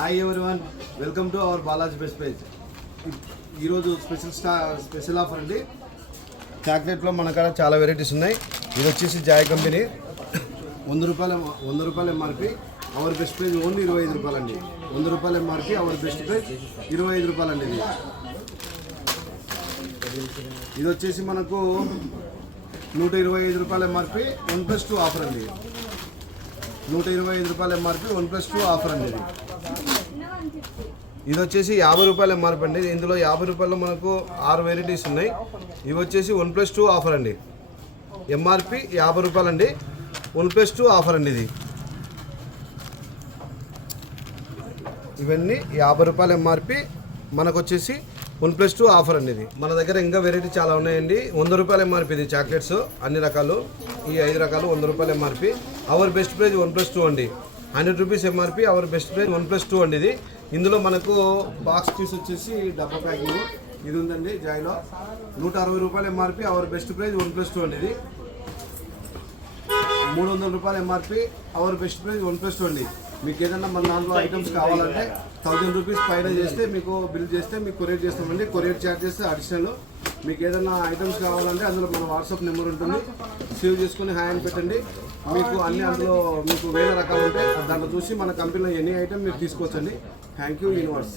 Hi everyone, welcome to our Balaji best page. ఈరోజు special offer అండి. చాక్లెట్లో మన కాడ చాలా వెరైటీస్ ఉన్నాయి. ఇది వచ్చేసి జాయ్ కంపెనీ 100 రూపాయల MRP. Our best praise only 25 రూపాయలు అండి. 100 రూపాయల ఎంఆర్పి, అవర్ బెస్ట్ ప్రైజ్ 25 రూపాయలు అండి. ఇది వచ్చేసి మనకు 125 రూపాయల ఎంఆర్పి 1+2 ఆఫర్ అండి. 125 రూపాయల ఎంఆర్పి 1+2 ఆఫర్ అండి. ఇది వచ్చేసి 50 రూపాయల ఎంఆర్పి అండి. ఇందులో 50 రూపాయలు మనకు 6 వెరైటీస్ ఉన్నాయి. ఇవి వచ్చేసి 1+2 ఆఫర్ అండి. ఎంఆర్పి 50 రూపాయలు అండి, 1+2 ఆఫర్ అండి. ఇవన్నీ 50 రూపాయల ఎంఆర్పి, మనకు వచ్చేసి 1+2 ఆఫర్ అండి. మన దగ్గర ఇంకా వెరైటీ చాలా ఉన్నాయండి. 100 రూపాయల ఎంఆర్పి ఇది చాక్లెట్స్ అన్ని రకాలు. ఈ 5 రకాలు 100 రూపాయల ఎంఆర్పి. అవర్ బెస్ట్ ప్రైజ్ 1+2 అండి. 100 rupees MRP, our best price 1+2 అండి. ఇది ఇందులో మనకు బాక్స్ పీస్ వచ్చేసి డబ్బా ప్యాకింగ్ ఇది ఉందండి. జాయ్లో 160 రూపాయల ఎంఆర్పి, అవర్ బెస్ట్ ప్రైజ్ 1+2 అండి. ఇది 300 రూపాయల ఎంఆర్పి, అవర్ బెస్ట్ ప్రైజ్ 1+2 అండి. మీకు ఏదైనా మన దాంట్లో ఐటమ్స్ కావాలంటే 1000 రూపీస్ పైన చేస్తే మీకు బిల్ చేస్తే మీకు కొరియర్ చేస్తామండి. Courier charges additional. మీకు ఏదైనా ఐటమ్స్ కావాలంటే అందులో మన వాట్సాప్ నెంబర్ ఉంటుంది, సేవ్ చేసుకుని హాయ్ అని పెట్టండి. మీకు అన్ని అందులో మీకు వేరే రకాలు ఉంటాయి. దాంట్లో చూసి మన కంపెనీలో ఎనీ ఐటమ్ మీరు తీసుకోవచ్చండి. Thank you universe.